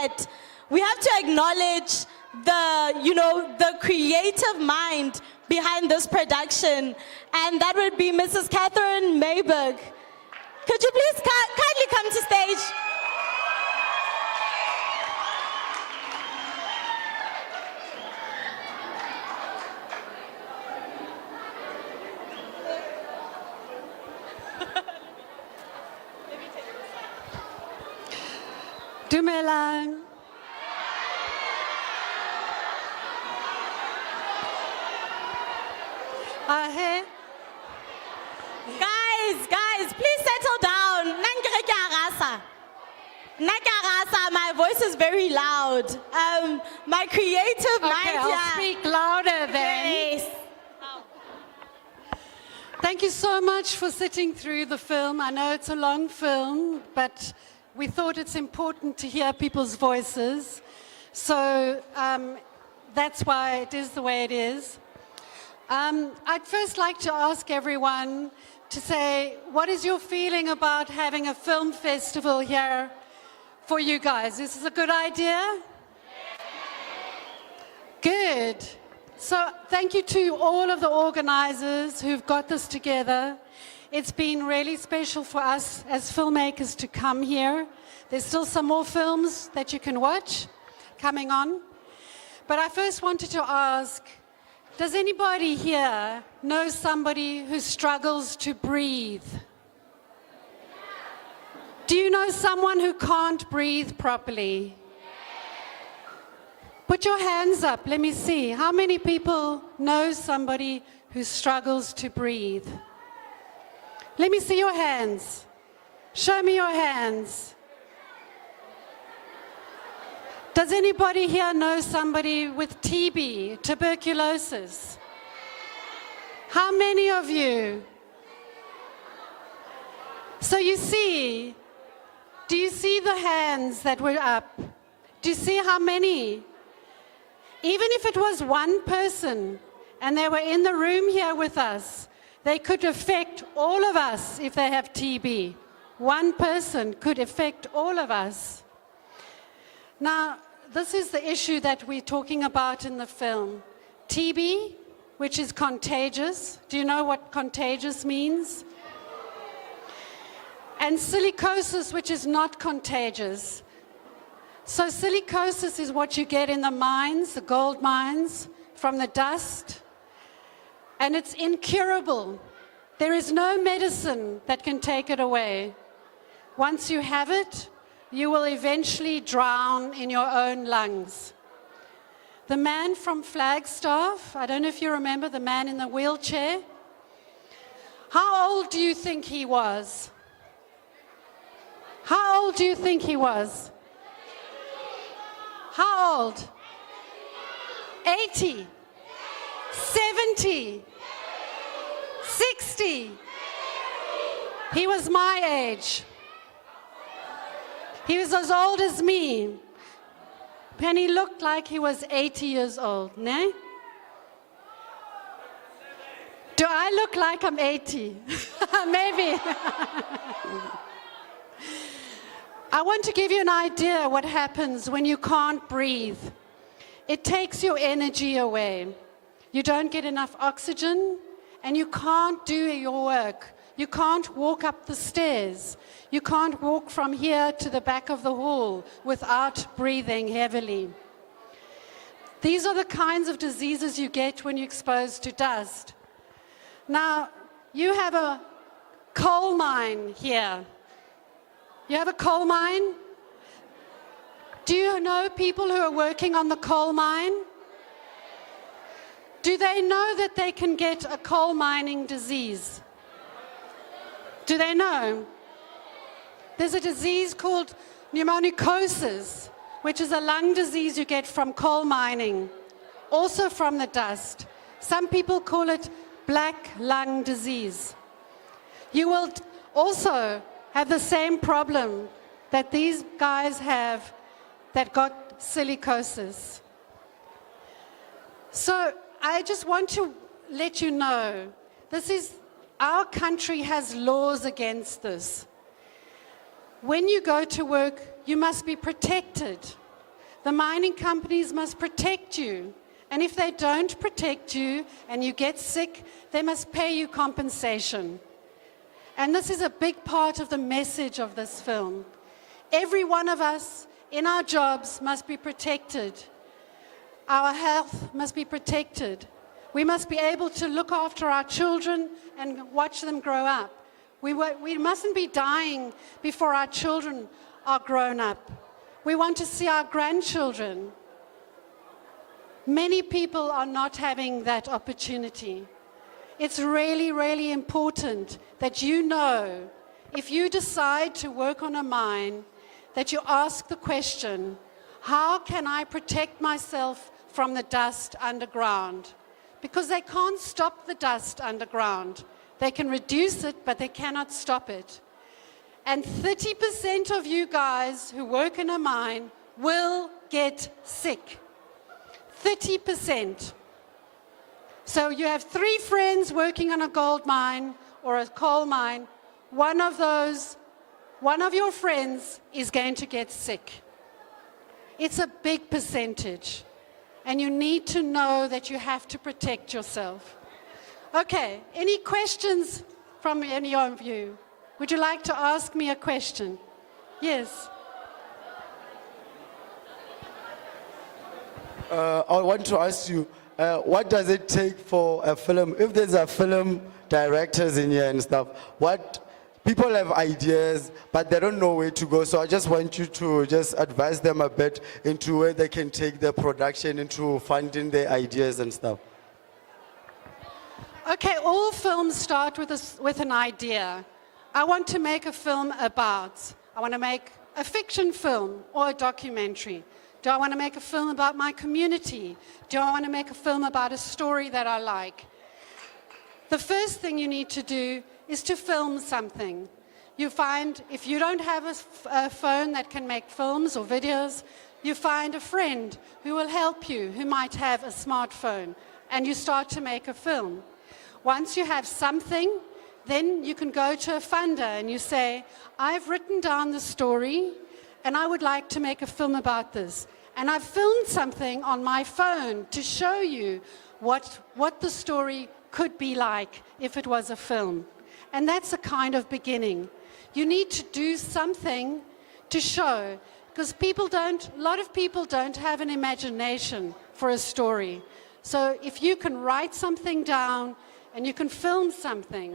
that we have to acknowledge the creative mind behind this production, and that would be Mrs. Catherine Mayberg. Could you please kindly come to stage? Dumelang. Ahe. Guys, please settle down. Nangere ke a rasa. Nna ke a rasa, my voice is very loud. My creative mind Okay, I'll speak louder then. Yes. Thank you so much for sitting through the film. I know it's a long film, but we thought it's important to hear people's voices. So that's why it is the way it is. I'd first like to ask everyone to say, what is your feeling about having a film festival here for you guys? Is this a good idea? Good. So thank you to all of the organizers who've got this together. It's been really special for us as filmmakers to come here. There's still some more films that you can watch coming on. But I first wanted to ask, does anybody here know somebody who struggles to breathe? Do you know someone who can't breathe properly? Put your hands up, let me see. How many people know somebody who struggles to breathe? Let me see your hands. Show me your hands. Does anybody here know somebody with TB, tuberculosis? How many of you? So you see, do you see the hands that were up? Do you see how many? Even if it was one person and they were in the room here with us, they could affect all of us if they have TB. One person could affect all of us. Now, this is the issue that we're talking about in the film. TB, which is contagious. Do you know what contagious means? And silicosis, which is not contagious. So silicosis is what you get in the mines, the gold mines, from the dust. And it's incurable. There is no medicine that can take it away. Once you have it, you will eventually drown in your own lungs. The man from Flagstaff, I don't know if you remember the man in the wheelchair. How old do you think he was? How old do you think he was? How old? 80, 70, 60. He was my age. He was as old as me. And he looked like he was 80 years old, ne? Do I look like I'm 80? Maybe. I want to give you an idea what happens when you can't breathe. It takes your energy away. You don't get enough oxygen, and you can't do your work. You can't walk up the stairs. You can't walk from here to the back of the hall without breathing heavily. These are the kinds of diseases you get when you're exposed to dust. Now, you have a coal mine here. You have a coal mine? Do you know people who are working on the coal mine? Do they know that they can get a coal mining disease? Do they know? There's a disease called pneumonicosis, which is a lung disease you get from coal mining, also from the dust. Some people call it black lung disease. You will also have the same problem that these guys have that got silicosis. So I just want to let you know, our country has laws against this. When you go to work, you must be protected. The mining companies must protect you. And if they don't protect you and you get sick, they must pay you compensation. And this is a big part of the message of this film. Every one of us in our jobs must be protected. Our health must be protected. We must be able to look after our children and watch them grow up. We mustn't be dying before our children are grown up. We want to see our grandchildren. Many people are not having that opportunity. It's really, really important that you know, if you decide to work on a mine, that you ask the question, how can I protect myself from the dust underground? Because they can't stop the dust underground. They can reduce it, but they cannot stop it. And 30% of you guys who work in a mine will get sick. 30%. So you have 3 friends working on a gold mine or a coal mine. One of your friends is going to get sick. It's a big percentage. And you need to know that you have to protect yourself. Okay, any questions from any of you? Would you like to ask me a question? Yes. I want to ask you, what does it take for a film, if there's a film directors in here and stuff, people have ideas, but they don't know where to go, so I just want you to just advise them a bit into where they can take their production into funding their ideas and stuff. Okay, all films start with an idea. I want to make a film about, I want to make a fiction film or a documentary. Do I want to make a film about my community? Do I want to make a film about a story that I like? The first thing you need to do is to film something. You find, if you don't have a phone that can make films or videos, you find a friend who will help you, who might have a smartphone, and you start to make a film. Once you have something, then you can go to a funder and you say, I've written down the story and I would like to make a film about this. And I've filmed something on my phone to show you what the story could be like if it was a film. And that's a kind of beginning. You need to do something to show, because a lot of people don't have an imagination for a story. So if you can write something down and you can film something,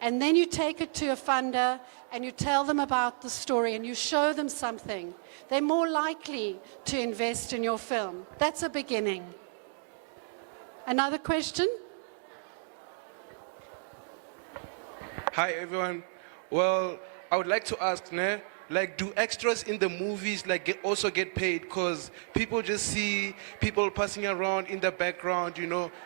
and then you take it to a funder and you tell them about the story and you show them something, they're more likely to invest in your film. That's a beginning. Another question? Hi everyone. Well, I would like to ask, do extras in the movies also get paid? Because people just see people passing around in the background,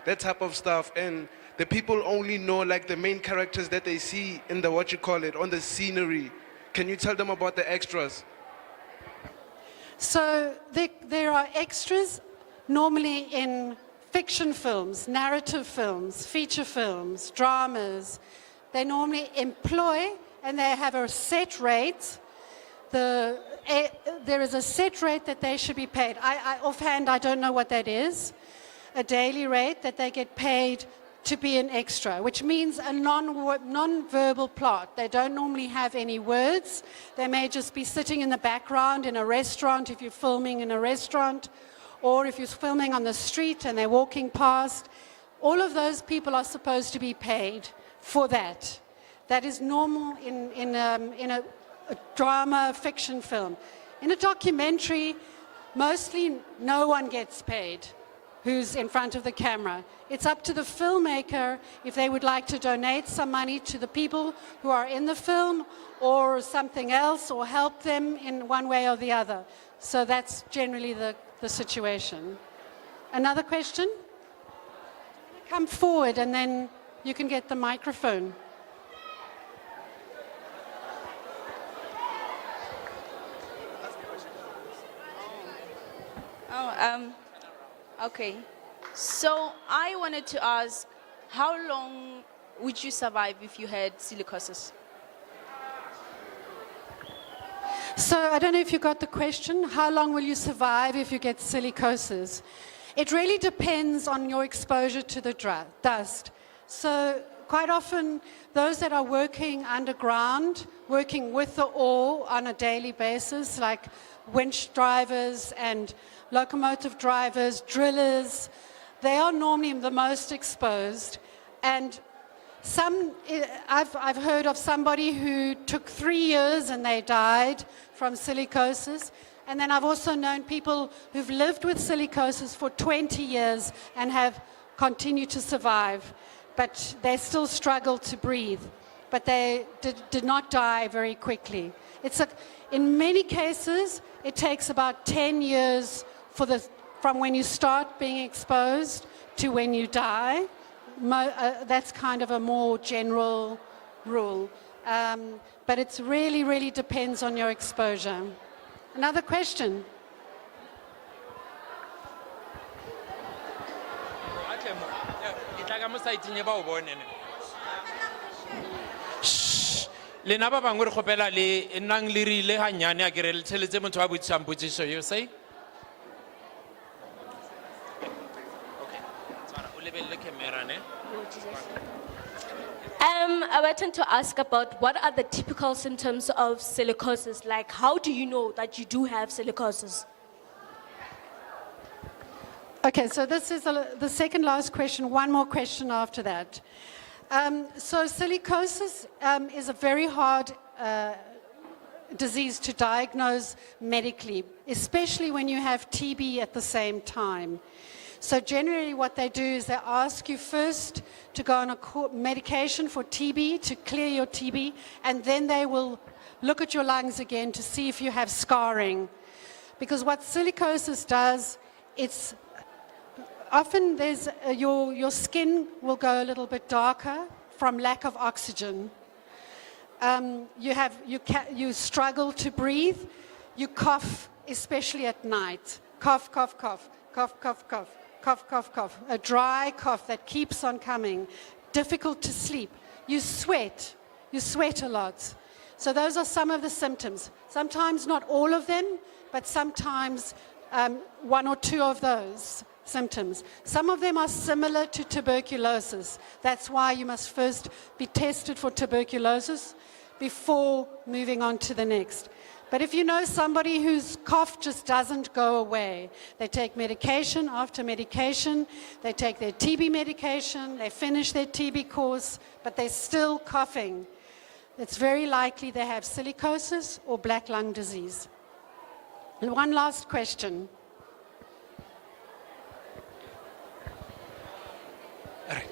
that type of stuff, and the people only know the main characters that they see in the on the scenery. Can you tell them about the extras? So there are extras normally in fiction films, narrative films, feature films, dramas. They normally employ, and they have a set rate. There is a set rate that they should be paid. Offhand, I don't know what that is. A daily rate that they get paid to be an extra, which means a non-verbal plot. They don't normally have any words. They may just be sitting in the background in a restaurant if you're filming in a restaurant, or if you're filming on the street and they're walking past. All of those people are supposed to be paid for that. That is normal in a drama, fiction film. In a documentary, mostly no one gets paid who's in front of the camera. It's up to the filmmaker if they would like to donate some money to the people who are in the film or something else, or help them in one way or the other. So that's generally the situation. Another question? Come forward and then you can get the microphone. Okay. So I wanted to ask, how long would you survive if you had silicosis? So I don't know if you got the question. How long will you survive if you get silicosis? It really depends on your exposure to the dust. So quite often, those that are working underground, working with the ore on a daily basis, like winch drivers and locomotive drivers, drillers, they are normally the most exposed. And I've heard of somebody who took 3 years and they died from silicosis. And then I've also known people who've lived with silicosis for 20 years and have continued to survive, but they still struggle to breathe. But they did not die very quickly. In many cases, it takes about 10 years from when you start being exposed to when you die. That's kind of a more general rule. But it really, really depends on your exposure. Another question? Lena ba bangwe re kgopela le nang le rile hanyane a kere le tšheletse motho a botsang potsiso yo say. Okay. Tsara o lebelle camera ne. I wanted to ask about what are the typical symptoms of silicosis? Like, how do you know that you do have silicosis? Okay, so this is the second last question. One more question after that. So silicosis is a very hard disease to diagnose medically, especially when you have TB at the same time. So generally what they do is they ask you first to go on a medication for TB to clear your TB, and then they will look at your lungs again to see if you have scarring. Because what silicosis does, it's often your skin will go a little bit darker from lack of oxygen. You struggle to breathe. You cough, especially at night. Cough, cough, cough, cough, cough, cough. Cough, cough, cough, a dry cough that keeps on coming, difficult to sleep. You sweat a lot. So those are some of the symptoms. Sometimes not all of them, but sometimes one or two of those symptoms. Some of them are similar to tuberculosis. That's why you must first be tested for tuberculosis before moving on to the next. But if you know somebody whose cough just doesn't go away, they take medication after medication, they take their TB medication, they finish their TB course, but they're still coughing, it's very likely they have silicosis or black lung disease. And one last question.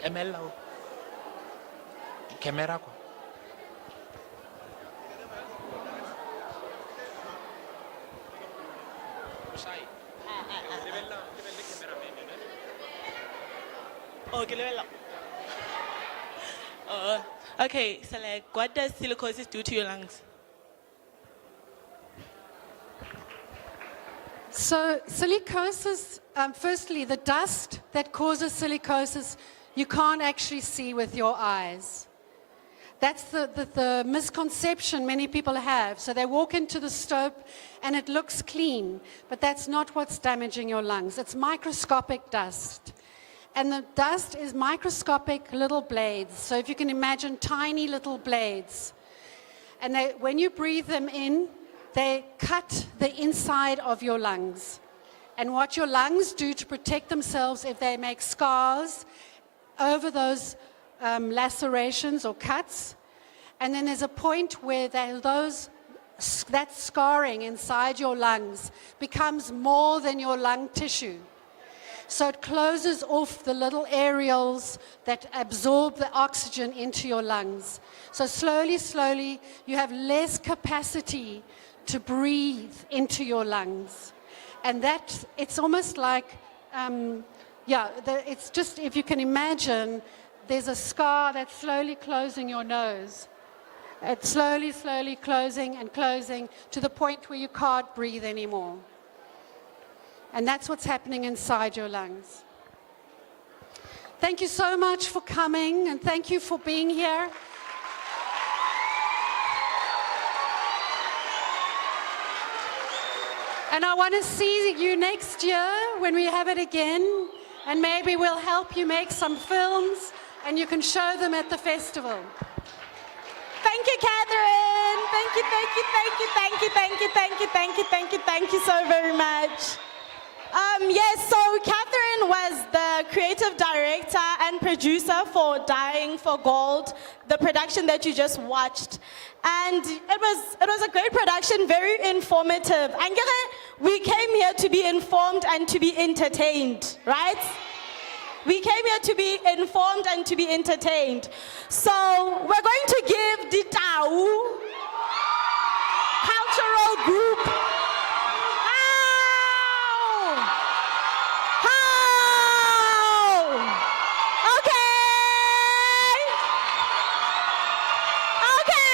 Emela camera ko. Okay, so like, what does silicosis do to your lungs? So silicosis, firstly, the dust that causes silicosis, you can't actually see with your eyes. That's the misconception many people have. So they walk into the stope and it looks clean, but that's not what's damaging your lungs. It's microscopic dust. And the dust is microscopic little blades. So if you can imagine tiny little blades. And when you breathe them in, they cut the inside of your lungs. And what your lungs do to protect themselves if they make scars over those lacerations or cuts. And then there's a point where that scarring inside your lungs becomes more than your lung tissue. So it closes off the little areoles that absorb the oxygen into your lungs. So slowly, slowly, you have less capacity to breathe into your lungs. And it's almost like, it's just, if you can imagine, there's a scar that's slowly closing your nose. It's slowly, slowly closing and closing to the point where you can't breathe anymore. And that's what's happening inside your lungs. Thank you so much for coming, and thank you for being here. And I want to see you next year when we have it again. And maybe we'll help you make some films and you can show them at the festival. Thank you, Catherine. Thank you, thank you, thank you, thank you, thank you, thank you, thank you, thank you, thank you so very much. Yes, so Catherine was the creative director and producer for Dying for Gold, the production that you just watched. And it was a great production, very informative. Angere, we came here to be informed and to be entertained, right? We came here to be informed and to be entertained. So we're going to give the Tau cultural group. How? Okay. Okay.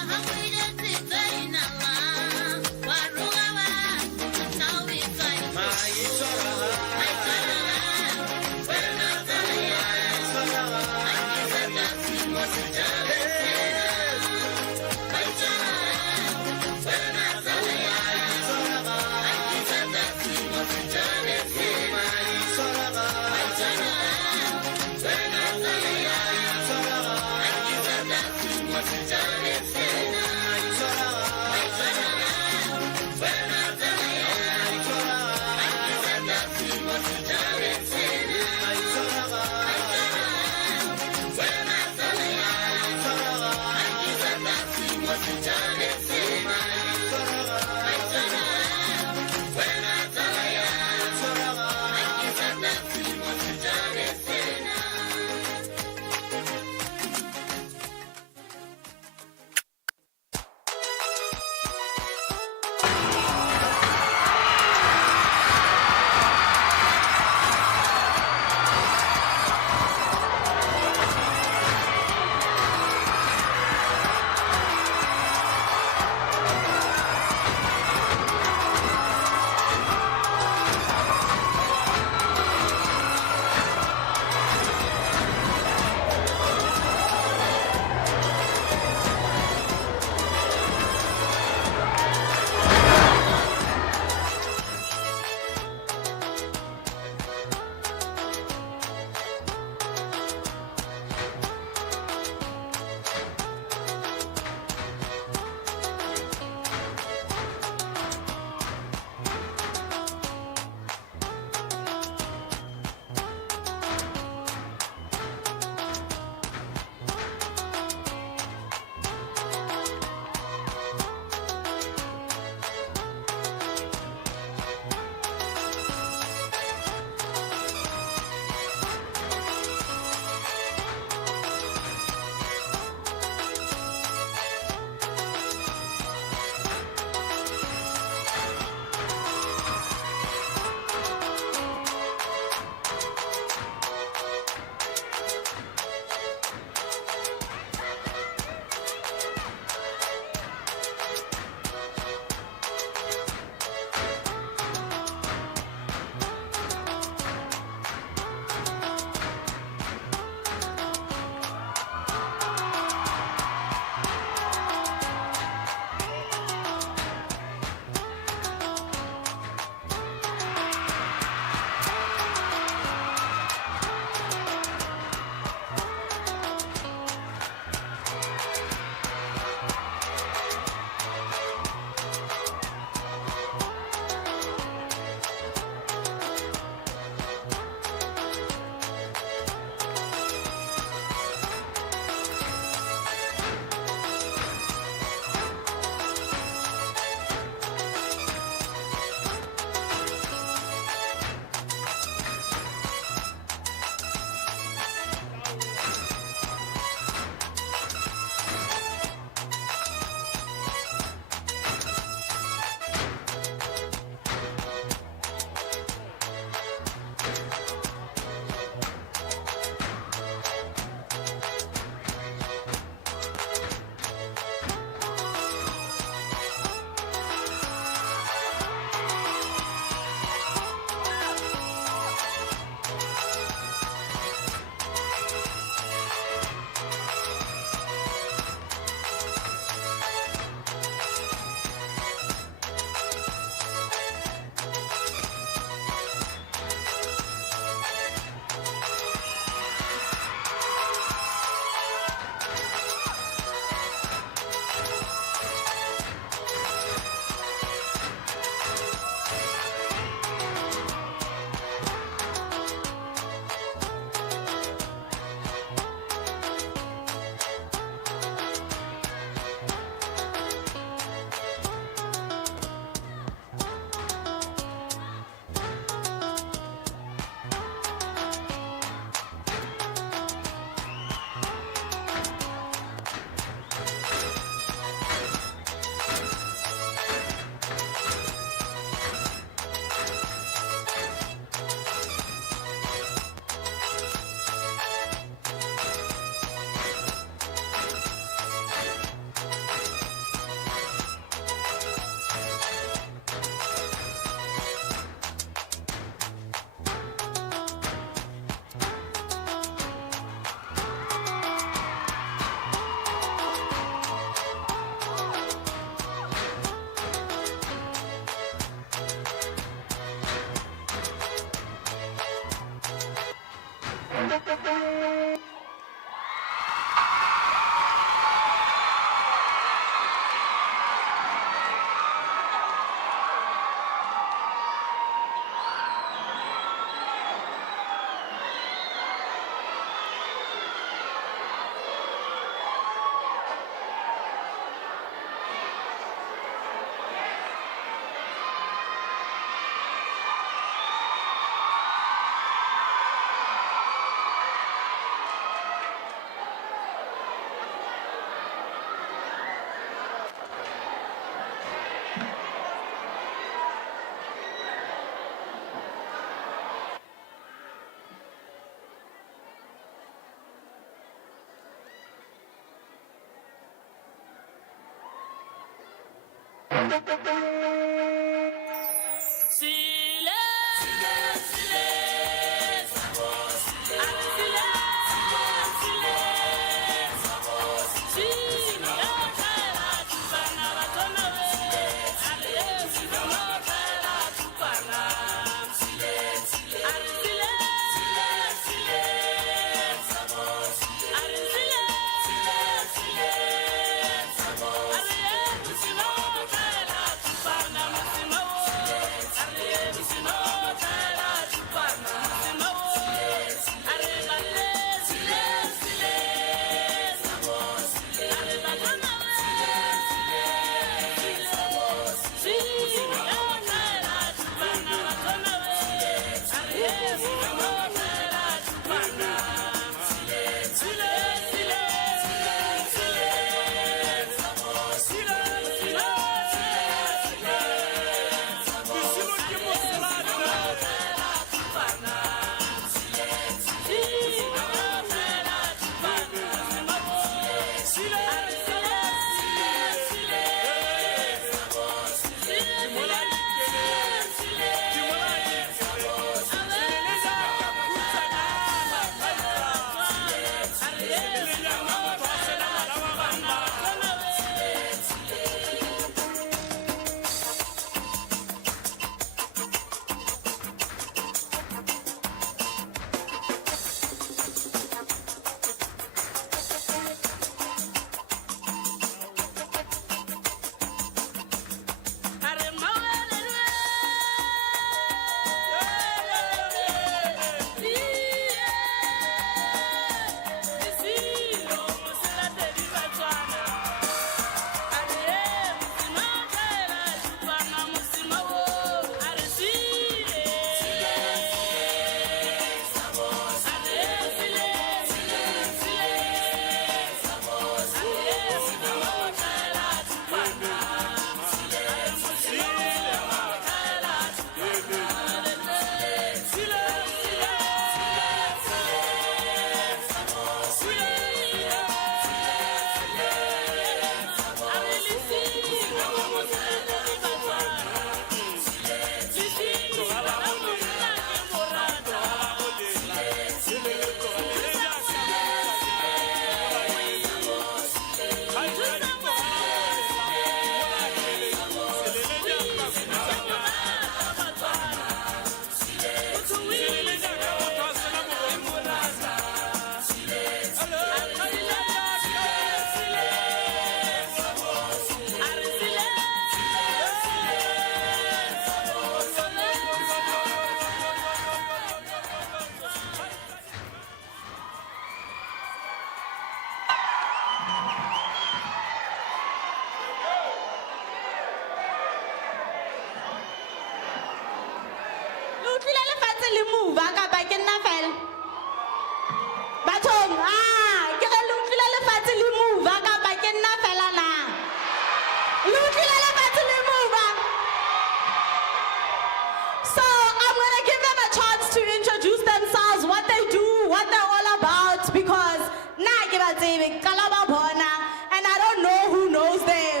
and I don't know who knows them.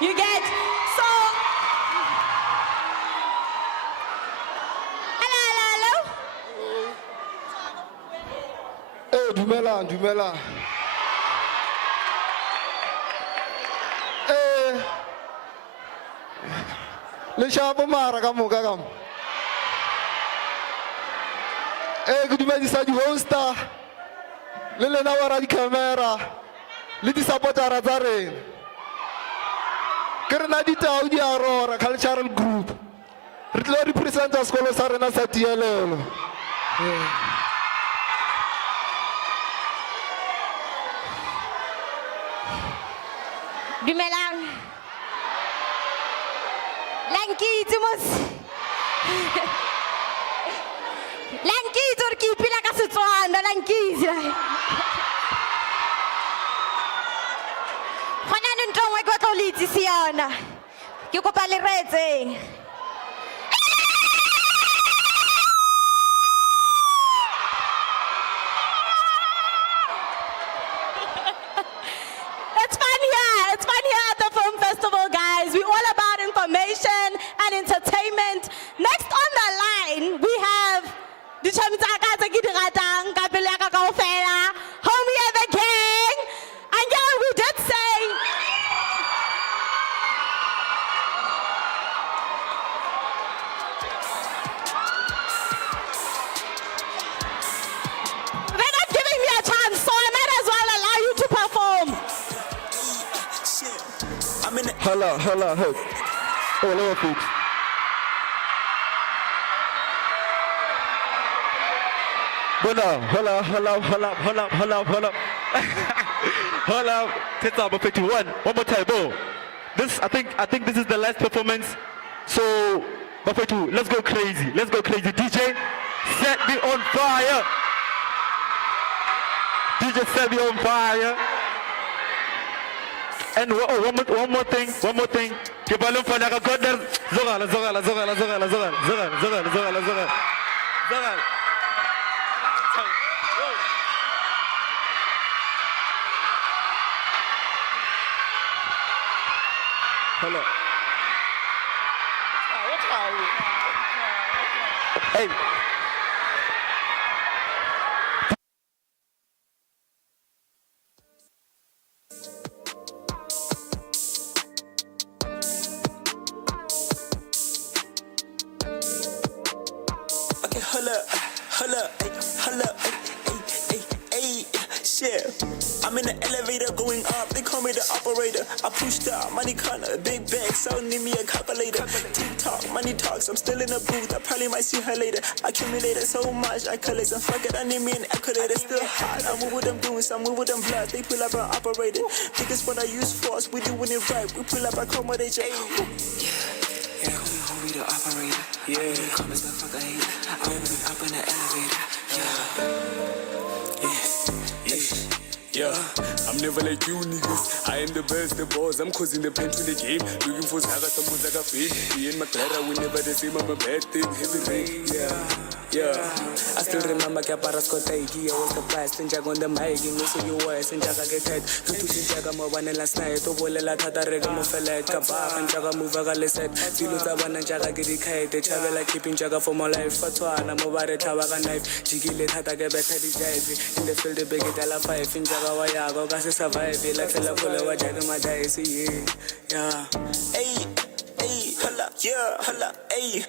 You get? So, hello. Hey, Dumela. Hey, le shapo mara ka moka ka mo. Ke dumedisa di-hoster le lena wa di-camera le di-supportera tsa rena ke rena ditau di Aurora Cultural Group re tlo representa sekolo sa rena sa tielelo Dumelang. Lankitse mos. Lankitse re ke ipela ka Setswana, lankitse. Gona le ntho nngwe ke batla ho le itsise yona. Ke kopa le retseng. It's fun here at the film festival, guys. We're all about information and entertainment. Next on the line, we have Homie and the Gang. And yeah, we did say they're not giving me a chance, so I might as well allow you to perform. Hello, hey. Hello, folks. Hello. Hello. Tits up, 51. One more time, bro. I think this is the last performance. So, Buffetu, let's go crazy. DJ, set me on fire. DJ, set me on fire. And one more thing. Ke balon fa ka goder zogala. Hello. Hey. I'm in the elevator going up, they call me the operator. I pushed out, money corner, big bag, so need me a calculator. TikTok, money talks, I'm still in the booth, I probably might see her later. Accumulated so much, I collect some fuck it, I need me an accolade, still hot. I move with them doing some, move with them blood, they pull up an operator. Think it's what I use force, we doing it right, we pull up, accommodate you. Yeah, call me homie the operator. Yeah, come as the fuck I hate it. I'm moving up in the elevator. Yeah, I'm never like you niggas. I am the best, the boss. I'm causing the pain to the game. Looking for Zaga, someone Zaga fame. Me and my Clara, we never the same. I'm a bad thing, heavy rain. Yeah. I still remember Kaparas Kotaiki. I was the best in Jag on the mic. You know, so you was in Jaga get head. Tutu in Jaga Mawan last night. Obola Tata Rega Mofelet, Kabak and Jaga Muvaga Leset. Filuzaban and Jaga get it. They travel like keeping Jaga for my life. Fatwana, Mobare Tawaga knife. Jigile Tata get better. In the field, the big Dala 5 in Jaga. Go gas survive like a full of Jaga my days. Yeah. Holla, ayy.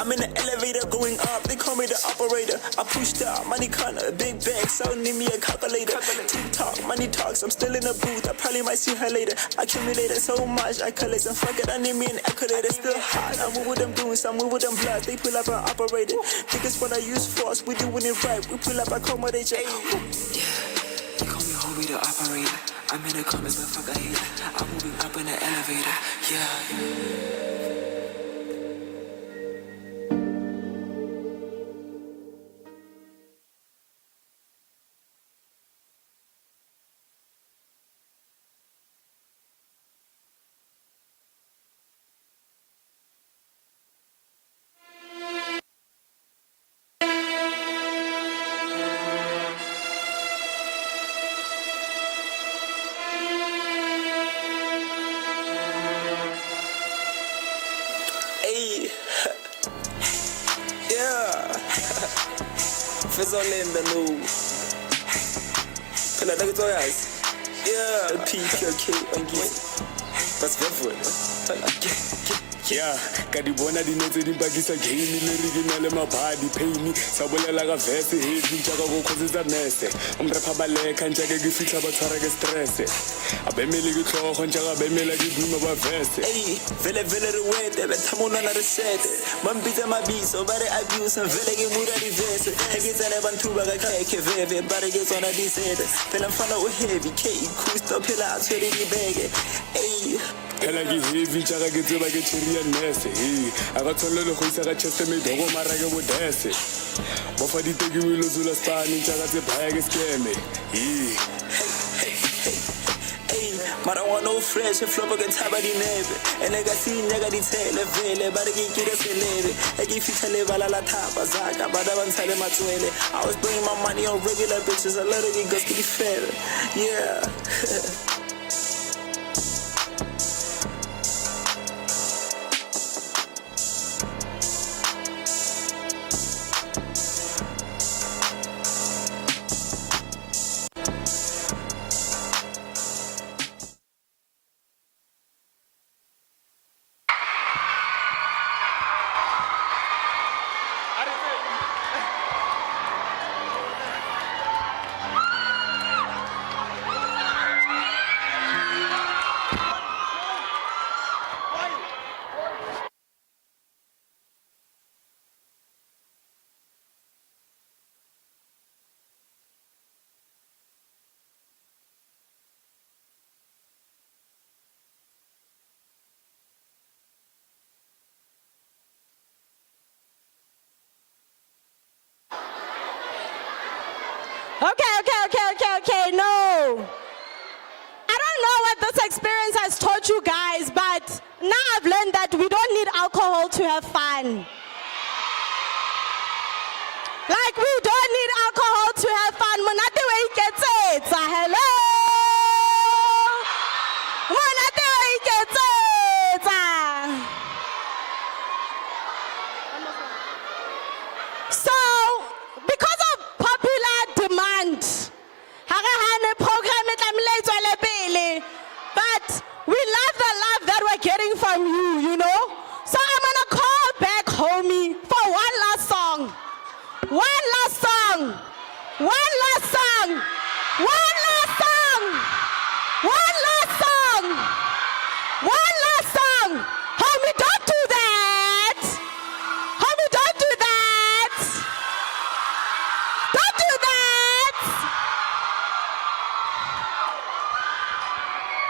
I'm in the elevator going up, they call me the operator. I pushed out, money corner, big bag, so need me a calculator. TikTok, money talks, I'm still in the booth, I probably might see her later. Accumulated so much, I collect some fuck it, I need me an accolade, it's still hot. I move with them doing some, move with them blood, they pull up an operator. Think it's what I use force, we doing it right, we pull up, accommodate you. They call me homie the operator. I'm in the comments, but fuck I hate it. I'm moving up in the elevator. Yeah. Fizzle in the news. Can I take it to guys? Yeah, PKK on you. That's good. Yeah, ka di bona di ne tse di bakisa game le re na le mabadi pain sa bolela ka verse heavy jaaka go khositsa mese umrapha baleka njake ke fitla ba tshwara ke stress abemele ke tlhogo njaka bemela ke duma ba verse Ey, vele vele re wete, bethamona na resete. Mampitsa mabiso, ba re abuse, vele ke mura di vese. Ke tsene bantu ba ka keke veve, ba re ke tsona di sete. Phela mfana o heavy, K kusta phela a tshwere di bege. Ey, phela ke heavy jaaka ke tseba ke cherry nurse a ka tshwanela go isa ka chest me dogo mara ke bodese bo fa diteki wilo zula stani jaaka tse baya ke skeme mara wana o fresh, flop ke tshaba di nebe. Ene ka sinya ka di tshele vele, ba re ke ikire selebe. Ke fitha le bala la thapa zaka, ba da ba ntshale matswele. I was bringing my money on regular bitches, a lot of it goes to the fair. Yeah. Okay, no. I don't know what this experience has taught you guys, but now I've learned that we don't need alcohol to have fun. Like, we don't need alcohol to have fun. Monate we gets it. Hello. Monate we gets it. So, because of popular demand, but we love the love that we're getting from you, you know? So I'm gonna call back homie for one last song. One last song. One last song. One last song. One last song. One last song. Homie, don't do that. Homie, don't do that. Don't do that.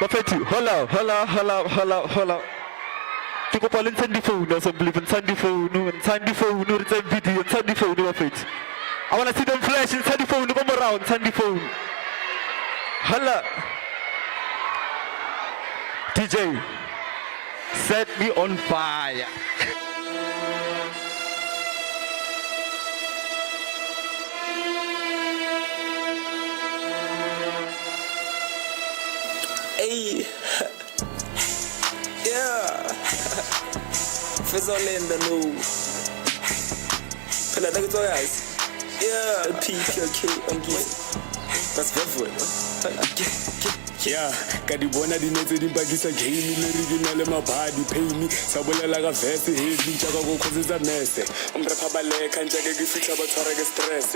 Bafethi, hola. Ke kopa le ntshang di-phone assembly, ntshang di-phone, re tseng video, ntshang di-phone Bafethi. I wanna see them flash, ntshang di-phone, come around, ntshang di-phone. Hola. DJ, set me on fire. Ey. Yeah. Fezole in the news. Phela take to guys. Yeah, PKK angisi. That's very Yeah, ka di bona di ne tse di bakisa game le re di na le mabadi pain sa bolela ka verse heavy jaaka go khositsa mese umrapha baleka njake ke fitla ba tshwara ke stress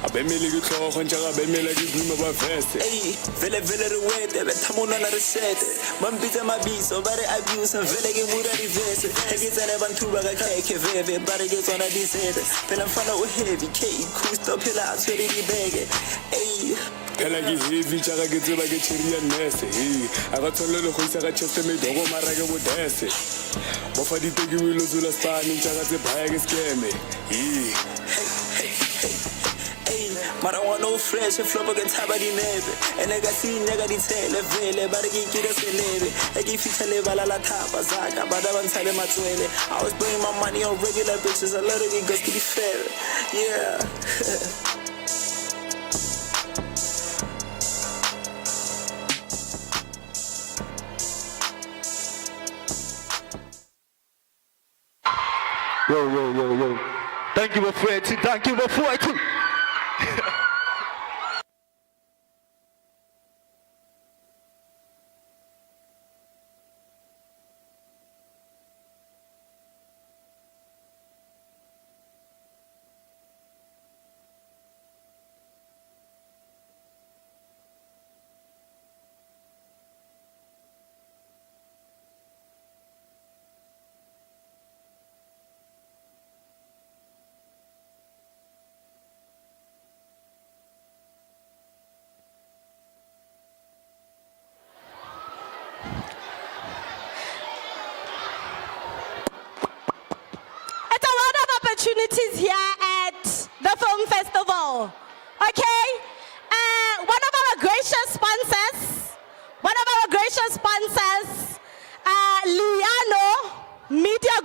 abemele ke tlhogo njaka bemela ke duma ba verse Ey, vele vele re wete, bethamona na resete. Mampitsa mabiso, ba re abuse, vele ke mura di vese. Ke tsene bantu ba ka keke veve, ba re ke tsona di sete. Phela mfana o heavy, K kusta phela a tshwere di bege. Ey, phela ke heavy jaaka ke tseba ke cherry nurse a ka tshwanela go isa ka chest me dogo mara ke bodese bo fa diteki wilo zula stani jaaka tse baya ke skeme mara wana o fresh, flop ke tshaba di nebe. Ene ka sinya ka di tshele vele, ba re ke ikire selebe. Ke fitha le bala la thapa zaka, ba da ba ntshale matswele. I was bringing my money on regular bitches, a lot of it goes to the fair. Yeah. Yo. Thank you, Bafethi. Thank you, Bafethi.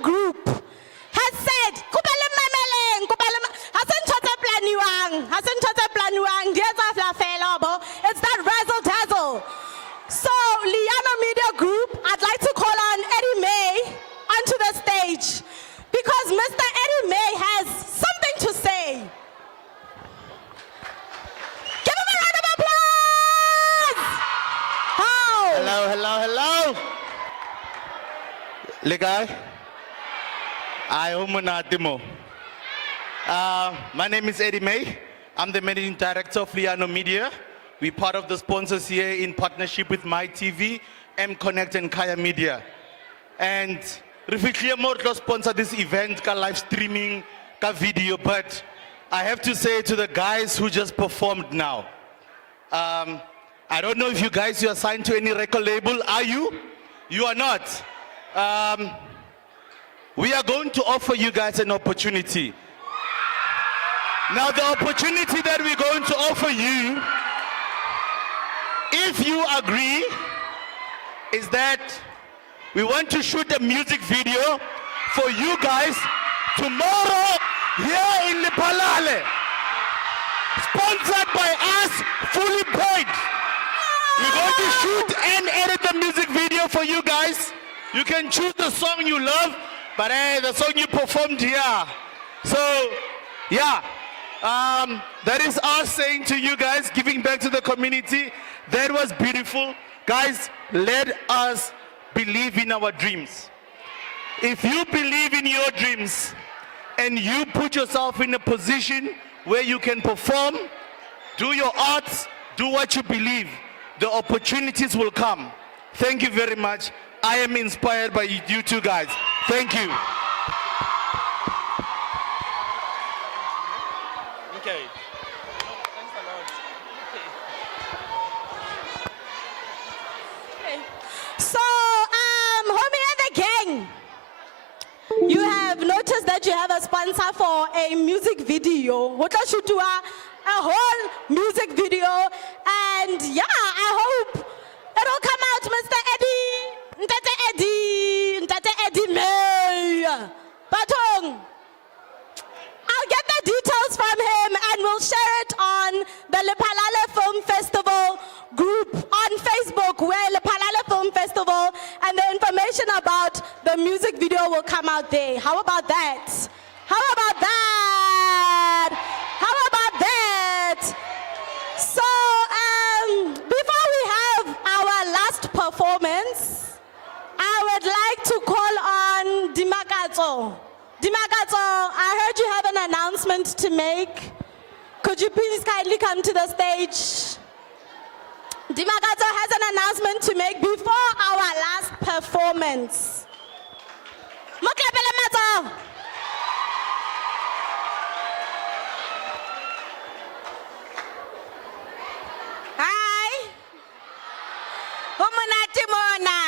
Group has said, "Kupele mameleng, kupele ma-" Ha se ntho tse planiwang, ha se ntho tse planiwang, di etsahala fela, bo. It's that razzle dazzle. So, Liano Media Group, I'd like to call on Eddie May onto the stage because Mr. Eddie May has something to say. Give him a round of applause! How? Hello. Legai. My name is Eddie May. I'm the managing director of Liano Media. We're part of the sponsors here in partnership with MyTV, M-Connect and Kaya Media. And Rifitli Mortlo sponsor this event, ka live streaming, ka video, but I have to say to the guys who just performed now, I don't know if you guys are assigned to any record label. Are you? You are not. We are going to offer you guys an opportunity. Now the opportunity that we're going to offer you, if you agree, is that we want to shoot a music video for you guys tomorrow here in Lephalale. Sponsored by us, fully paid. We're going to shoot and edit the music video for you guys. You can choose the song you love, but the song you performed here. So, yeah, that is us saying to you guys, giving back to the community. That was beautiful. Guys, let us believe in our dreams. If you believe in your dreams and you put yourself in a position where you can perform, do your arts, do what you believe, the opportunities will come. Thank you very much. I am inspired by you two guys. Thank you. Okay. So, homie and the gang, you have noticed that you have a sponsor for a music video. What I should do a whole music video, and yeah, I hope it'll come out, Mr. Eddie, Ntate Eddie May. Batong, I'll get the details from him and we'll share it on the Lephalale Film Festival group on Facebook, where Lephalale Film Festival, and the information about the music video will come out there. How about that? How about that? How about that? So, before we have our last performance, I would like to call on Dimakato. Dimakato, I heard you have an announcement to make. Could you please kindly come to the stage? Dimakato has an announcement to make before our last performance. Moklapele Mato. Hi. Humonate mona.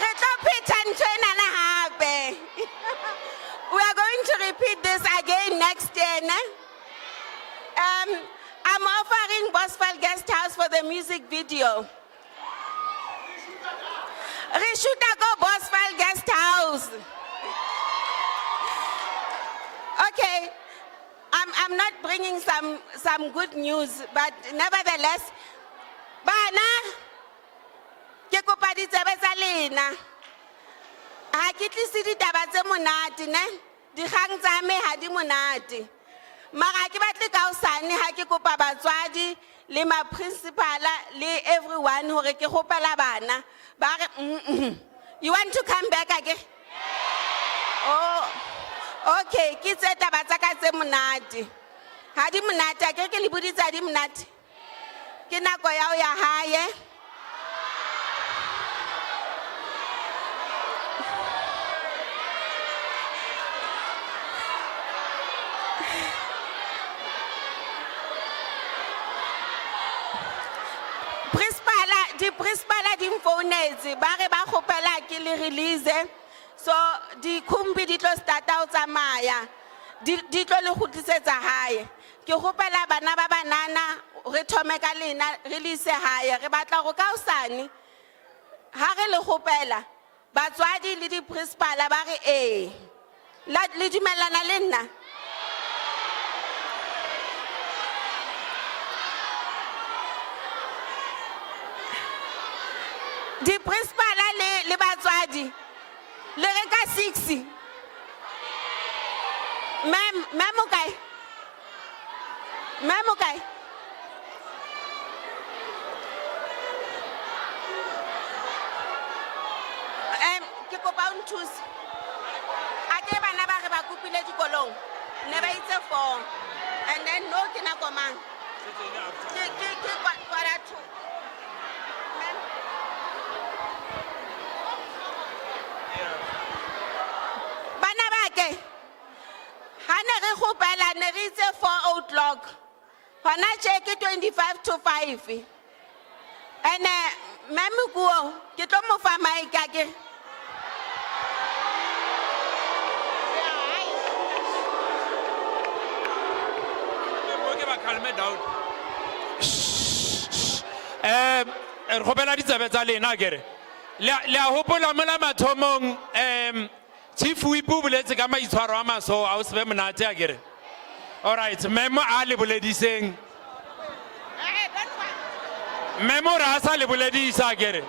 Re tlo phetha ntho ena na hape. We are going to repeat this again next year, ne? I'm offering Bosval Guest House for the music video. Reshuta go Bosval Guest House. Okay, I'm not bringing some good news, but nevertheless, bana, ke kopa ditsebe tsa lena. Ha ke tlise ditaba tse monate ne, dikgang tsa me ha di monate. Mara ke batle ka osane ha ke kopa batswadi le ma principal le everyone hore ke gopela bana ba re you want to come back again? Oh, okay, ke tse taba tsa ka tse monate. Ha di monate ke le buditsa di monate. Ke nako ya o ya hae. Principal di mfounetse ba re ba gopela ke le release, so di khumbi di tlo start out tsamaya di tlo le gutlisetsa hae. Ke gopela bana ba banana re thome ka lena release hae re batla go ka usane ha re le gopela batswadi le di-principala ba re ee. Le dumellana le nna? Di-principala le batswadi le re ka 6. Ma'am o kae? Ma'am o kae? Ke kopa o nthuse. A ke bana ba re ba kopile dikolong. Ne ba itse 4. And then no ke nako mang? Ke quarter 2. Ma'am. Bana ba ke? Ha ne re kgopela ne re itse 4:00. Hona tje ke 25 to 5. And ma'am Kuo, ke tlo mo fa mic a ke. Calm down. Re gopela ditsebe tsa lena kere. Le a hopola mola mathomong Chief Whip o boletse ka maitshwaro a maso a o se be monate a kere. All right, memo a le bolediseng. Memo ra sa le boledisa kere.